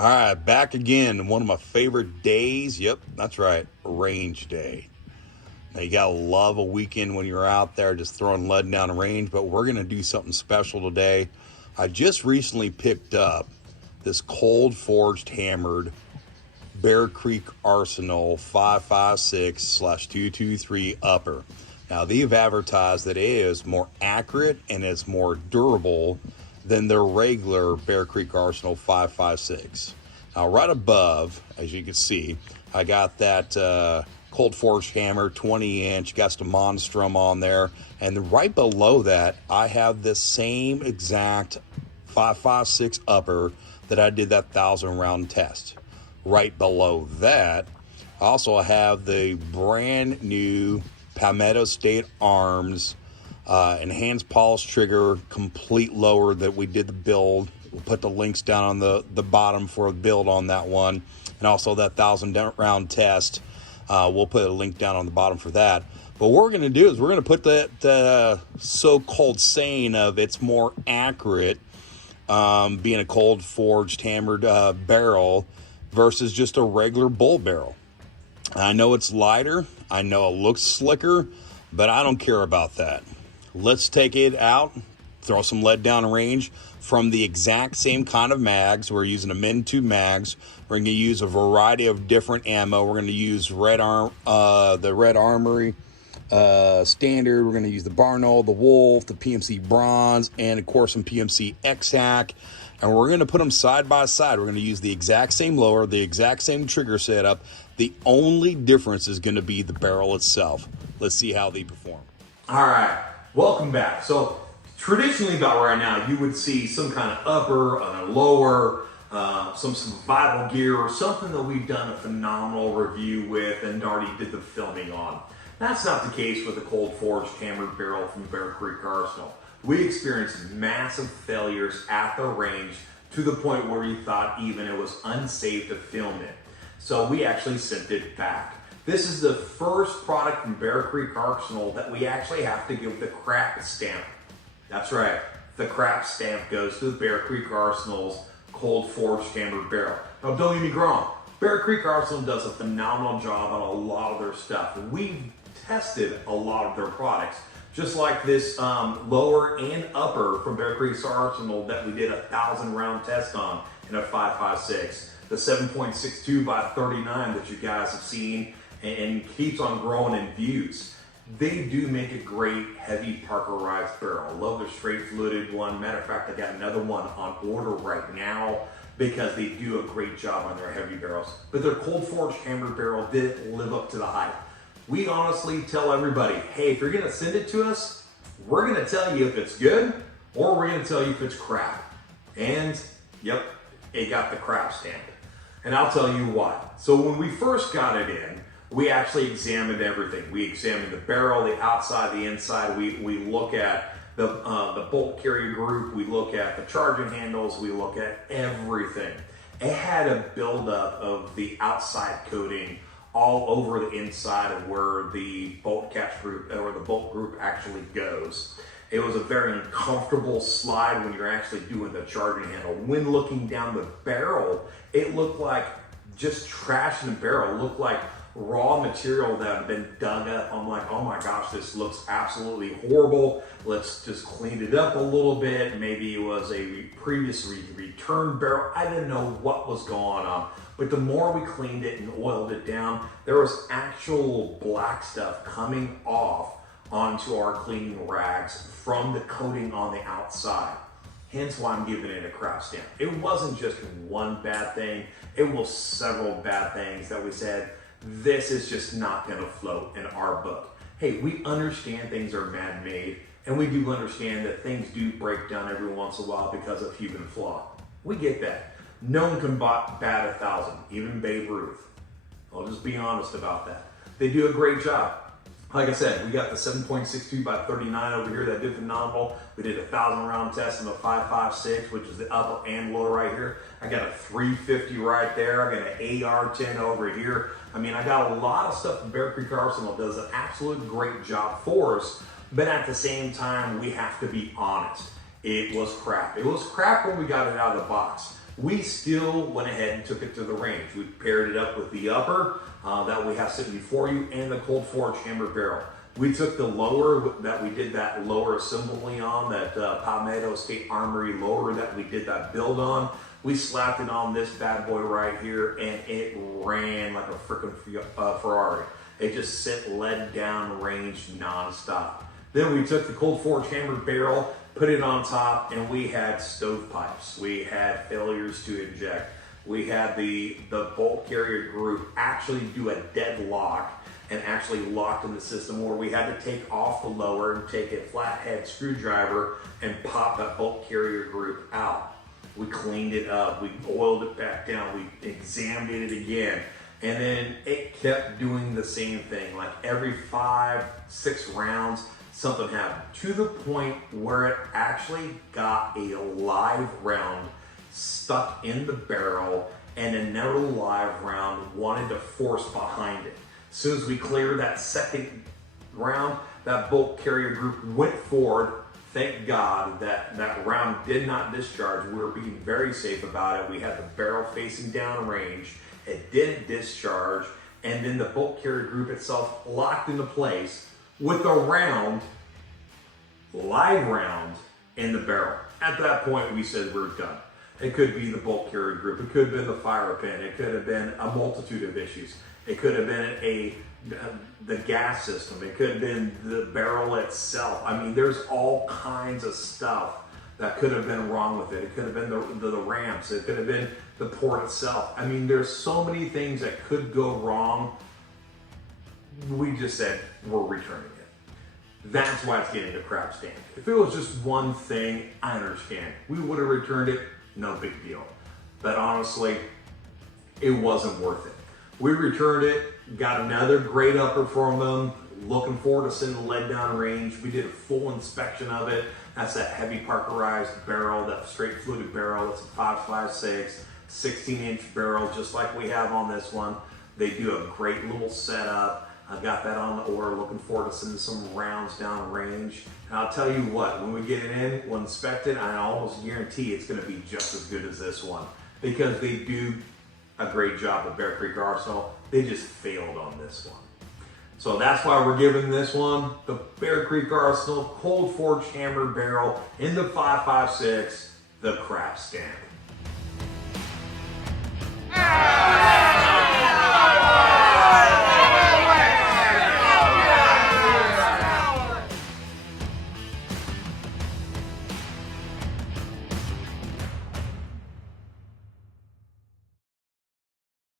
All right, back again. One of my favorite days. Yep, that's right, range day. Now, you gotta love a weekend when you're out there just throwing lead down the range, but we're gonna do something special today. I just recently picked up this cold forged hammered Bear Creek Arsenal 556/223 upper. Now, they've advertised that it is more accurate and it's more durable than their regular Bear Creek Arsenal 556. Now, right above, as you can see, I got that cold forged hammer, 20-inch, got some monstrum on there. And right below that, I have this same exact 556 upper that I did that 1,000-round test. Right below that, I also have the brand new Palmetto State Arms enhanced polish trigger complete lower that we did the build. We'll put the links down on the bottom for a build on that one, and also that 1,000-round test. We'll put a link down on the bottom for that. But what we're going to do is we're going to put that so-called saying of it's more accurate being a cold forged hammered barrel versus just a regular bull barrel. I know it's lighter, I know it looks slicker, but I don't care about that. Let's take it out, throw some lead down range from the exact same kind of mags. We're using a Min 2 mags. We're going to use a variety of different ammo. We're going to use the Red Armory standard. We're going to use the Barnell, the Wolf, the PMC Bronze, and of course some PMC X-Hack. And we're going to put them side by side. We're going to use the exact same lower, the exact same trigger setup. The only difference is going to be the barrel itself. Let's see how they perform. All right, welcome back. So traditionally about right now, you would see some kind of upper, a lower, some survival gear, or something that we've done a phenomenal review with and already did the filming on. That's not the case with the cold forged hammered barrel from Bear Creek Arsenal. We experienced massive failures at the range to the point where we thought even it was unsafe to film it. So we actually sent it back. This is the first product from Bear Creek Arsenal that we actually have to give the crap stamp. That's right, the crap stamp goes to the Bear Creek Arsenal's cold forged hammered barrel. Now don't get me wrong, Bear Creek Arsenal does a phenomenal job on a lot of their stuff. We've tested a lot of their products, just like this lower and upper from Bear Creek Arsenal that we did a 1,000-round test on in a 5.56, the 7.62 by 39 that you guys have seen and keeps on growing in views. They do make a great heavy Parkerized barrel. I love their straight fluted one. Matter of fact, I got another one on order right now because they do a great job on their heavy barrels. But their cold forged hammered barrel didn't live up to the hype. We honestly tell everybody, hey, if you're gonna send it to us, we're gonna tell you if it's good or we're gonna tell you if it's crap. And yep, it got the crap stamp. And I'll tell you why. So when we first got it in, we actually examined everything. We examined the barrel, the outside, the inside. We look at the bolt carrier group. We look at the charging handles. We look at everything. It had a buildup of the outside coating all over the inside of where the bolt catch group or the bolt group actually goes. It was a very uncomfortable slide when you're actually doing the charging handle. When looking down the barrel, it looked like just trash in the barrel. It looked like raw material that had been dug up. I'm like, oh my gosh, this looks absolutely horrible. Let's just clean it up a little bit. Maybe it was a previously returned barrel. I didn't know what was going on. But the more we cleaned it and oiled it down, there was actual black stuff coming off onto our cleaning rags from the coating on the outside. Hence why I'm giving it a crap stamp. It wasn't just one bad thing. It was several bad things that we said, this is just not gonna float in our book. Hey, we understand things are man-made, and we do understand that things do break down every once in a while because of human flaw. We get that. No one can bat 1,000, even Babe Ruth. I'll just be honest about that. They do a great job. Like I said, we got the 7.62 by 39 over here that did phenomenal. We did a 1,000-round test in the 5.56, which is the upper and lower right here. I got a 350 right there. I got an AR-10 over here. I mean, I got a lot of stuff that Bear Creek Arsenal does an absolute great job for us, but at the same time, we have to be honest. It was crap. It was crap when we got it out of the box. we still went ahead and took it to the range. We paired it up with the upper that we have sitting before you and the cold forged hammered barrel. We took the lower that we did that lower assembly on, that Palmetto State Armory lower that we did that build on. We slapped it on this bad boy right here, and it ran like a freaking Ferrari. It just sit lead down range nonstop. Then we took the cold forged hammered barrel, put it on top, and we had stovepipes. We had failures to inject. We had the bolt carrier group actually do a deadlock and actually locked in the system, where we had to take off the lower and take a flathead screwdriver and pop that bolt carrier group out. We cleaned it up, we oiled it back down, we examined it again, and then it kept doing the same thing. Like every 5-6 rounds, something happened, to the point where it actually got a live round stuck in the barrel, and another live round wanted to force behind it. As soon as we cleared that second round, that bolt carrier group went forward. Thank God that that round did not discharge. We were being very safe about it. We had the barrel facing down range. It didn't discharge. And then the bolt carrier group itself locked into place with a round, live round, in the barrel. At that point, we said we're done. It could be the bolt carrier group. It could have been the fire pin. It could have been a multitude of issues. It could have been the gas system. It could have been the barrel itself. I mean, there's all kinds of stuff that could have been wrong with it. It could have been the ramps. It could have been the port itself. I mean, there's so many things that could go wrong. We just said we're returning it. That's why it's getting a crap stand. If it was just one thing, I understand. We would have returned it, no big deal. But honestly, it wasn't worth it. We returned it, got another great upper from them, looking forward to sending the lead down range. We did a full inspection of it. That's that heavy Parkerized barrel, that straight fluted barrel. That's a 5.56, 16-inch barrel, just like we have on this one. They do a great little setup. I got that on the order, looking forward to sending some rounds down range. And I'll tell you what, when we get it in, we'll inspect it, I almost guarantee it's gonna be just as good as this one, because they do a great job at Bear Creek Arsenal. They just failed on this one. So that's why we're giving this one the Bear Creek Arsenal Cold Forged Hammered Barrel in the 5.56, the crap stand.